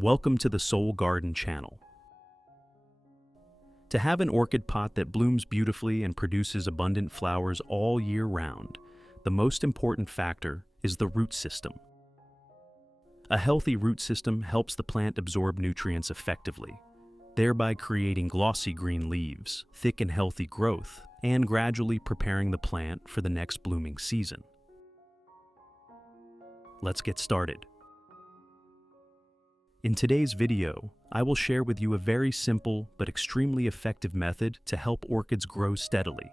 Welcome to the Soul Garden channel. To have an orchid pot that blooms beautifully and produces abundant flowers all year round, the most important factor is the root system. A healthy root system helps the plant absorb nutrients effectively, thereby creating glossy green leaves, thick and healthy growth, and gradually preparing the plant for the next blooming season. Let's get started. In today's video, I will share with you a very simple but extremely effective method to help orchids grow steadily,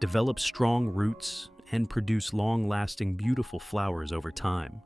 develop strong roots, and produce long-lasting beautiful flowers over time.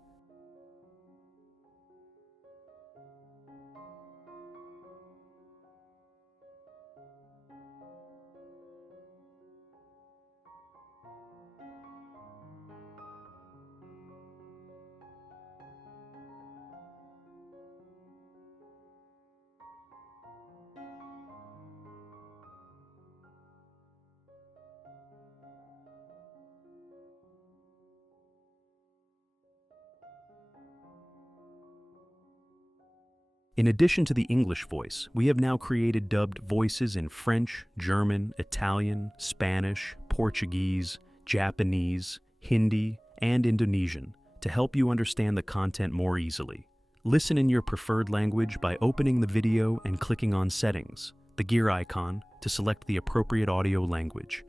In addition to the English voice, we have now created dubbed voices in French, German, Italian, Spanish, Portuguese, Japanese, Hindi, and Indonesian to help you understand the content more easily. Listen in your preferred language by opening the video and clicking on Settings, the gear icon, to select the appropriate audio language.